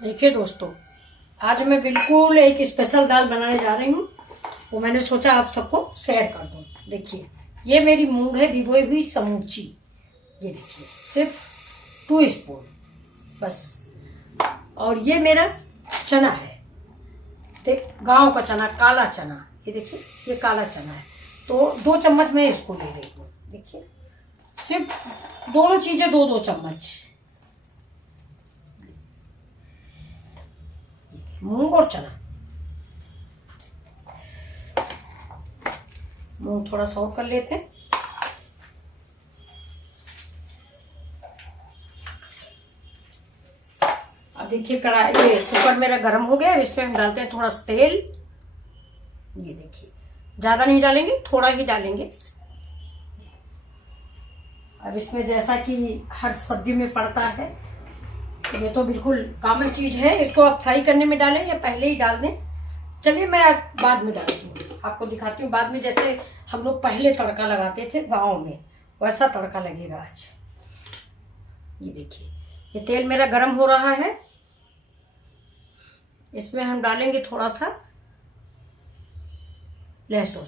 देखिए दोस्तों, आज मैं बिल्कुल एक स्पेशल दाल बनाने जा रही हूँ। वो मैंने सोचा आप सबको शेयर कर दूँ। देखिए, ये मेरी मूंग है भिगोई हुई समूची। ये देखिए, सिर्फ 2 स्पून बस। और ये मेरा चना है, गांव का चना, काला चना। ये देखिए, ये काला चना है, तो 2 चम्मच मैं इसको ले रही हूँ। देखिए, सिर्फ दोनों चीजें 2-2 चम्मच, मूंग और चना। मूंग थोड़ा सा और कर लेते हैं। अब देखिए, कढ़ाई, ये कुकर मेरा गर्म हो गया। अब इसमें हम डालते हैं थोड़ा सा तेल। ये देखिए, ज्यादा नहीं डालेंगे, थोड़ा ही डालेंगे। अब इसमें जैसा कि हर सब्जी में पड़ता है, ये तो बिल्कुल कॉमन चीज है। इसको आप फ्राई करने में डालें या पहले ही डाल दें। चलिए, मैं बाद में डालती हूँ, आपको दिखाती हूँ बाद में। जैसे हम लोग पहले तड़का लगाते थे गाँव में, वैसा तड़का लगेगा आज। ये देखिए, ये तेल मेरा गर्म हो रहा है। इसमें हम डालेंगे थोड़ा सा लहसुन।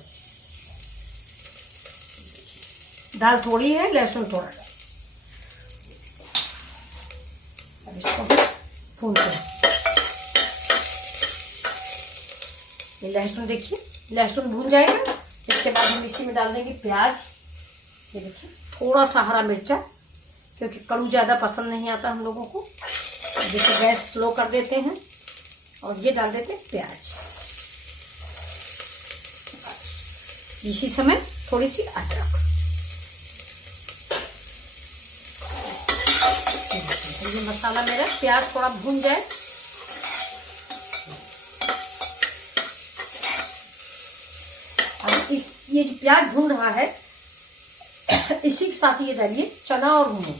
दाल थोड़ी है, लहसुन थोड़ा डाल। अब इसको भूनते हैं। ये लहसुन देखिए, लहसुन भून जाएगा। इसके बाद हम इसी में डाल देंगे प्याज। ये देखिए, थोड़ा सा हरा मिर्चा, क्योंकि कड़ू ज़्यादा पसंद नहीं आता हम लोगों को। जैसे गैस स्लो कर देते हैं और ये डाल देते हैं प्याज। इसी समय थोड़ी सी अदरक। ये मसाला मेरा, प्याज थोड़ा भून जाए। अब ये जो प्याज भून रहा है, इसी के साथ ये डालिए चना और मूंग।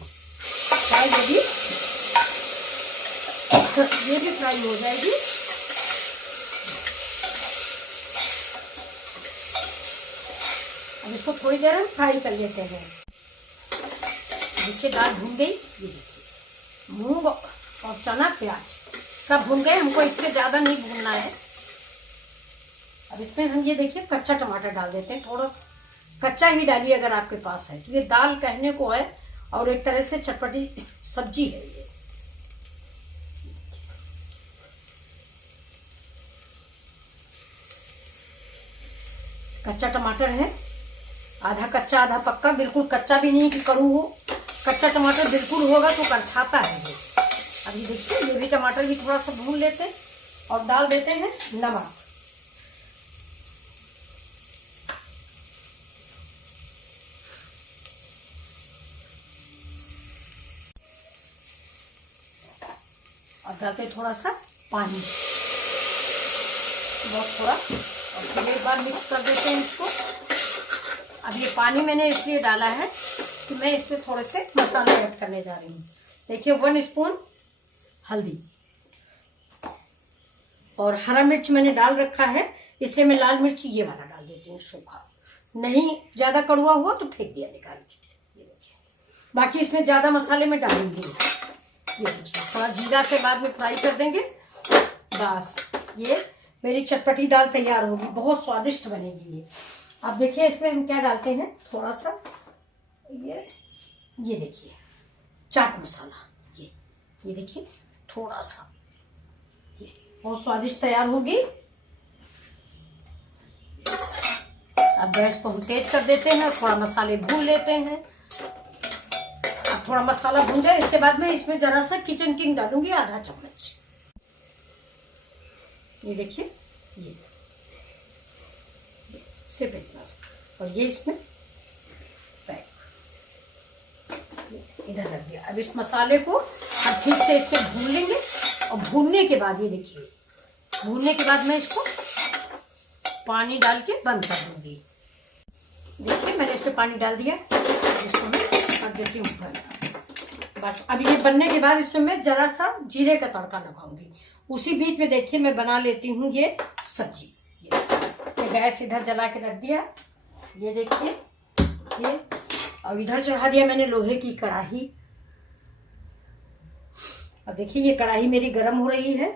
शायद ये भी फ्राई हो जाएगी। अब इसको थोड़ी देर हम फ्राई कर लेते हैं। देखिए, दाल भून गई। ये देखिए, मूंग और चना, प्याज सब भून गए। हमको इससे ज्यादा नहीं भूनना है। अब इसमें हम ये देखिए कच्चा टमाटर डाल देते हैं। थोड़ा कच्चा ही डालिए अगर आपके पास है। ये दाल कहने को है और एक तरह से चटपटी सब्जी है ये। कच्चा टमाटर है, आधा कच्चा आधा पक्का। बिल्कुल कच्चा भी नहीं कि कड़ू हो। कच्चा टमाटर बिल्कुल होगा तो करछाता है ये। अब ये देखिए, ये भी टमाटर भी थोड़ा सा भून लेते हैं और डाल देते हैं नमक। और डालते हैं थोड़ा सा पानी, बहुत थोड़ा। और फिर एक बार मिक्स कर देते हैं इसको। अब ये पानी मैंने इसलिए डाला है कि मैं इसमें थोड़े से मसाले ऐड करने जा रही हूँ। देखिए, 1 स्पून हल्दी और हरा मिर्च मैंने डाल रखा है, इसलिए मैं लाल मिर्च ये वाला डाल देती हूँ सूखा। नहीं ज्यादा कड़वा हुआ तो फेंक दिया निकाल के। ये देखिए, बाकी इसमें ज्यादा मसाले में डालेंगे। ये देखिए, थोड़ा जीरा से बाद में फ्राई कर देंगे। बस, ये मेरी चटपटी दाल तैयार होगी, बहुत स्वादिष्ट बनेगी ये। अब देखिए, इसमें हम क्या डालते हैं, थोड़ा सा ये देखिए चाट मसाला। ये देखिए, थोड़ा सा, ये बहुत स्वादिष्ट तैयार होगी। अब गैस को हम तेज कर देते हैं, थोड़ा मसाले भून लेते हैं। अब थोड़ा मसाला भून जाए, इसके बाद में इसमें जरा सा किचन किंग डालूंगी, आधा चम्मच। ये देखिए, ये सिर्फ इतना सा। और ये इसमें पैक इधर रख दिया। अब इस मसाले को हम ठीक से इसमें भून लेंगे। और भूनने के बाद ये देखिए, भूनने के बाद मैं इसको पानी डाल के बंद कर दूंगी। देखिए, मैंने इसमें पानी डाल दिया। इसको मैं कर देती हूँ बंद। बस, अब ये बनने के बाद इसमें मैं जरा सा जीरे का तड़का लगाऊंगी। उसी बीच में देखिए, मैं बना लेती हूँ ये सब्जी। ये गैस इधर जला के रख दिया। ये देखिए, ये और इधर चढ़ा दिया मैंने लोहे की कढ़ाई। अब देखिए ये कढ़ाई मेरी गर्म हो रही है।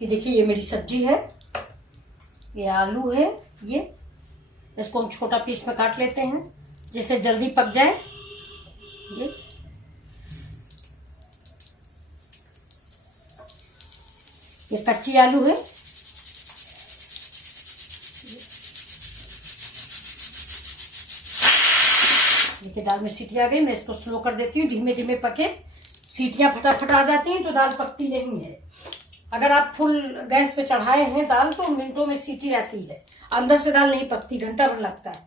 ये देखिए ये मेरी सब्जी है, ये आलू है, ये इसको हम छोटा पीस में काट लेते हैं जिससे जल्दी पक जाए। ये कच्ची आलू है। देखिए दाल में सीटी आ गई, मैं इसको स्लो कर देती हूँ, धीमे धीमे पके। सीटियां फटाफट आ जाती हैं तो दाल पकती नहीं है। अगर आप फुल गैस पे चढ़ाए हैं दाल तो मिनटों में सीटी आती है, अंदर से दाल नहीं पकती, घंटा भर लगता है।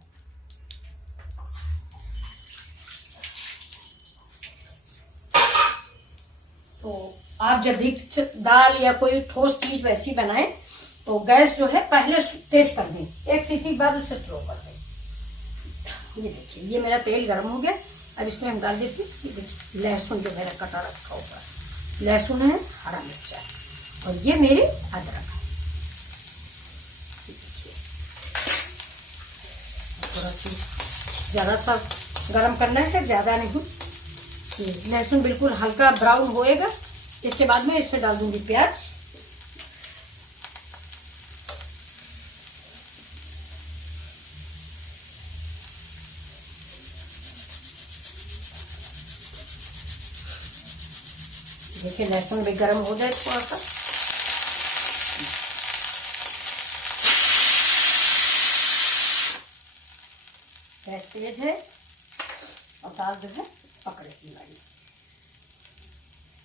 तो आप जब भी दाल या कोई ठोस चीज वैसी बनाए तो गैस जो है पहले तेज कर दें, एक सीटी के बाद उसे स्लो कर दें। ये देखिए ये मेरा तेल गर्म हो गया। अब इसमें हम डाल देते हैं लहसुन जो मेरा कटा रखा होगा, लहसुन है, हरा मिर्चा है और ये मेरे अदरक है। थोड़ा सी ज़्यादा सा गरम करना है, ज़्यादा नहीं। लहसुन बिल्कुल हल्का ब्राउन होएगा, इसके बाद में इसमें डाल दूंगी प्याज। देखिए लहसुन भी गर्म हो जाए थोड़ा सा। गैस तेज है और दाल जो है पकड़े की वाली।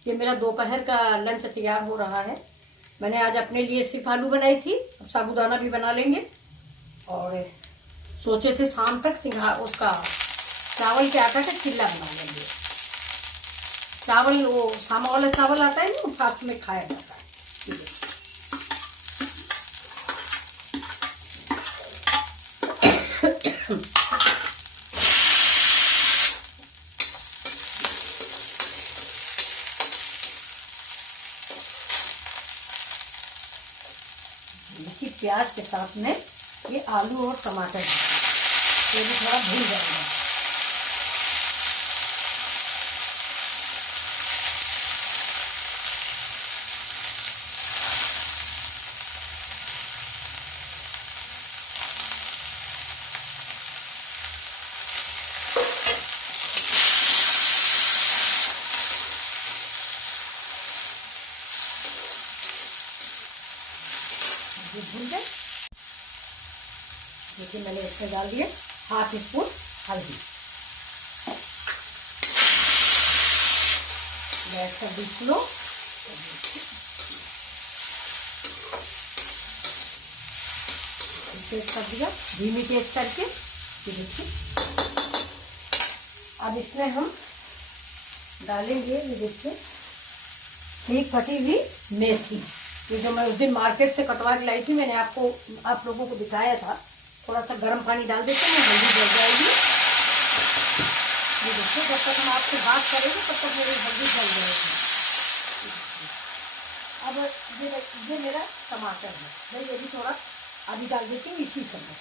ये मेरा दोपहर का लंच तैयार हो रहा है। मैंने आज अपने लिए सिर्फ आलू बनाई थी, अब साबूदाना भी बना लेंगे। और सोचे थे शाम तक उसका चावल के आटा का चिल्ला बना लेंगे। चावल वो सामा वाला चावल आता है ना, फास्ट में खाया जाता है। देखिए प्याज के साथ में ये आलू और टमाटर ये भी थोड़ा भून जाएगा। भून जाए। देखिए मैंने इसमें डाल दिया हाफ टीस्पून हल्दी। गैस का बीच लो, तेज कर दिया, धीमी तेज करके। देखिए अब इसमें हम डालेंगे, ये देखिए ठीक कटी हुई मेथी, ये जो मैं उस दिन मार्केट से कटवा के लाई थी। मैंने आप लोगों को दिखाया था। थोड़ा सा गर्म पानी डाल देते हैं, हल्दी जल जाएगी। ये देखिए जब तक हम आपसे बात करेंगे तब तक मेरी हल्दी जल जाएगी। अब ये मेरा टमाटर है, मैं ये भी थोड़ा अभी डाल देती हूँ इसी समय।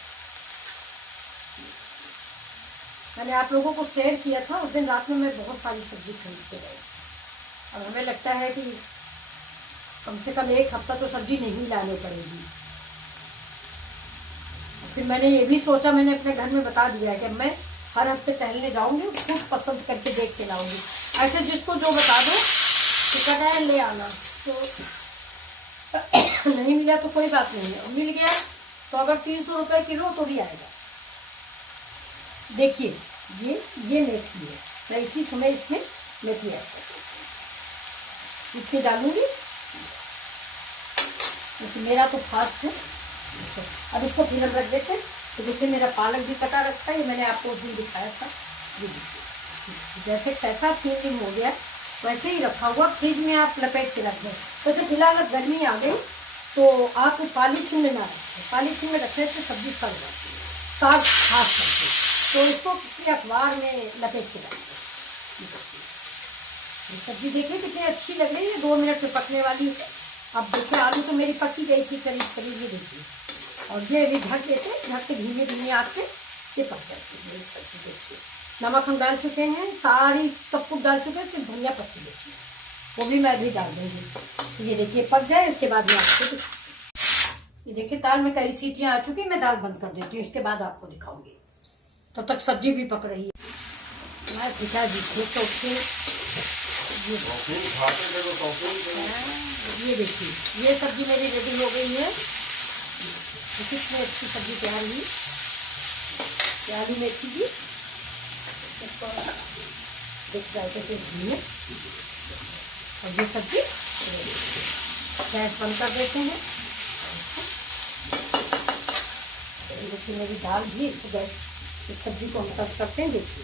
मैंने आप लोगों को शेयर किया था उस दिन रात में, मैं बहुत सारी सब्जी खरीद के गई। अब हमें लगता है कि कम से कम एक हफ्ता तो सब्जी नहीं लानी पड़ेगी। फिर मैंने ये भी सोचा, मैंने अपने घर में बता दिया है कि मैं हर हफ्ते टहलने जाऊंगी, खुद पसंद करके देख के लाऊंगी। ऐसे जिसको जो बता दो कि कहता है ले आना, तो नहीं मिला तो कोई बात नहीं है, मिल गया तो अगर 300 रुपये किलो तो भी आएगा। देखिए ये मेथी है, मैं इसी समय इसमें मेथी ऐड करती हूँ, इसमें डालूंगी। मेरा तो फास्ट है। अब इसको फिर हम रख देते हैं। तो जैसे मेरा पालक भी कटा रखा है, ये मैंने आपको उस दिन दिखाया था। ये देखिए जैसे कैसा चेंजिंग हो गया वैसे ही रखा हुआ, फ्रिज में आप लपेट के रख दें। तो जब फिलहाल गर्मी आ गई तो आप पॉलीथीन में ना रखें, पॉलीथीन में रखने से सब्जी सड़ जाती है, साग खास करके। तो इसको किसी अखबार में लपेट के डालेंगे। ये सब्जी देखिए कितनी अच्छी लग रही है, 2 मिनट में पकने वाली है। अब देखिए आलू तो मेरी पकी गई थी करीब करीब, ये देखिए। और ये अभी ढक देते हैं, ढक के धीमे धीमे आँच से ये पक जाती है मेरी सब्जी। देखिए नमक हम डाल चुके हैं, सारी सब कुछ डाल चुके हैं, सिर्फ धनिया पत्ती देखिए वो भी मैं अभी डाल दूँगी। ये देखिए पक जाए, इसके बाद मैं आपको ये देखिए दाल में कई सीटियाँ आ चुकी, मैं दाल बंद कर देती हूँ, इसके बाद आपको दिखाऊंगी। तब तक सब्जी भी पक रही है। मैं पिताजी खेत तो ये देखिए ये सब्जी मेरी रेडी हो गई है। कितनी अच्छी सब्जी तैयार हुई, आलू मेथी की देख जाते थे में। और ये सब्जी गैस बंद कर देते हैं। देखिए मेरी दाल भी, इसको गैस इस सब्जी को हम सर्व करते हैं। देखिए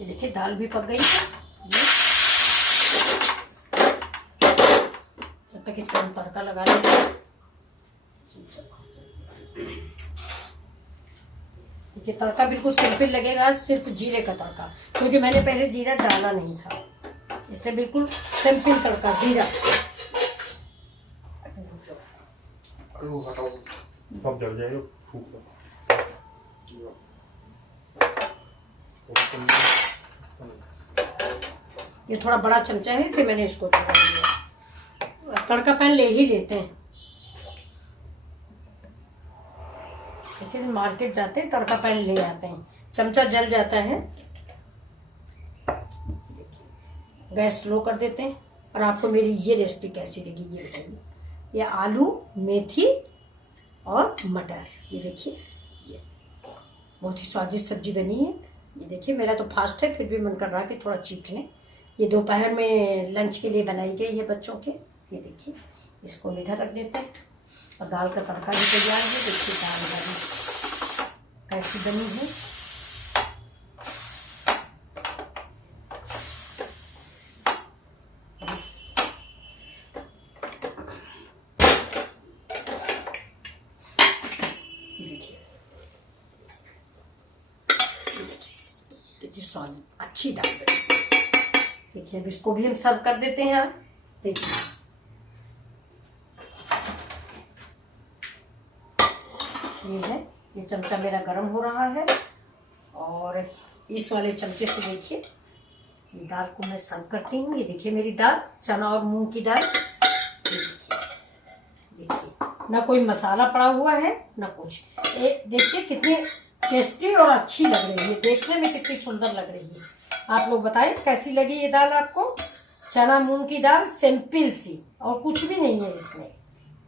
ये देखिए दाल भी पक गई है। जब तक इसका हम तड़का लगा लेंगे। देखिए तड़का बिल्कुल सिंपल लगेगा, सिर्फ जीरे का तड़का, क्योंकि मैंने पहले जीरा डाला नहीं था, इसलिए बिल्कुल सिंपल तड़का जीरा। सब जल जाएगा, ये थोड़ा बड़ा चमचा है इसलिए मैंने इसको तड़का दिया। तड़का पैन ले ही लेते हैं, इसलिए मार्केट जाते हैं तड़का पैन ले आते हैं, चमचा जल जाता है। गैस स्लो कर देते हैं। और आपको मेरी ये रेसिपी कैसी लगी ये बताइए। ये आलू मेथी और मटर, ये देखिए ये बहुत ही स्वादिष्ट सब्जी बनी है। ये देखिए मेरा तो फास्ट है, फिर भी मन कर रहा है कि थोड़ा चीख लें। ये दोपहर में लंच के लिए बनाई गई है बच्चों के। ये देखिए इसको इधर रख देते हैं। और दाल का तड़का भी तैयार है। देखिए दाल वाली कैसी बनी है। कितनी स्वाद अच्छी दाल बनी। देखिए अब इसको भी हम सर्व कर देते हैं। देखिए ये है, ये चमचा मेरा गर्म हो रहा है और इस वाले चमचे से देखिए ये दाल को मैं सर्व करती हूँ। ये देखिए मेरी दाल चना और मूंग की दाल। देखिए ना कोई मसाला पड़ा हुआ है ना कुछ। देखिए कितनी टेस्टी और अच्छी लग रही है, देखने में कितनी सुंदर लग रही है। आप लोग बताएं कैसी लगी ये दाल आपको। चना मूंग की दाल सिंपल सी, और कुछ भी नहीं है इसमें।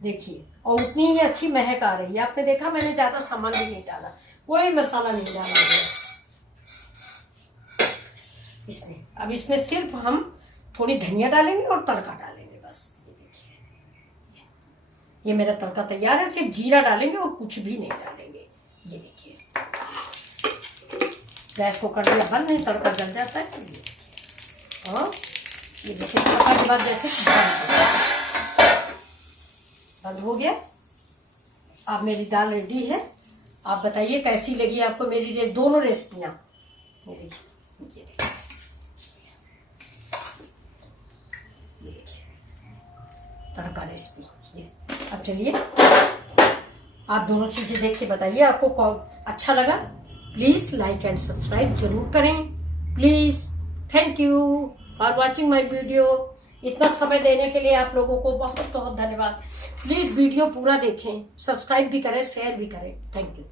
देखिए और उतनी ही अच्छी महक आ रही है। आपने देखा मैंने ज्यादा सामान भी नहीं डाला, कोई मसाला नहीं डाला है इसमें। अब इसमें सिर्फ हम थोड़ी धनिया डालेंगे और तड़का डालेंगे बस। ये देखिए ये मेरा तड़का तैयार है, सिर्फ जीरा डालेंगे और कुछ भी नहीं डालेंगे। ये देखिए गैस को कर दिया बंद, नहीं तड़का जल जाता है। और ये देखिए तड़का के बाद जैसे बंद हो गया। अब मेरी दाल रेडी है। आप बताइए कैसी लगी आपको मेरी दोनों रेसिपियाँ। ये देखिए तड़का रेसिपी ये। अब चलिए आप दोनों चीजें देख के बताइए आपको अच्छा लगा। प्लीज लाइक एंड सब्सक्राइब जरूर करें please. Thank you for watching my video. इतना समय देने के लिए आप लोगों को बहुत बहुत धन्यवाद। प्लीज वीडियो पूरा देखें, सब्सक्राइब भी करें, शेयर भी करें। Thank you.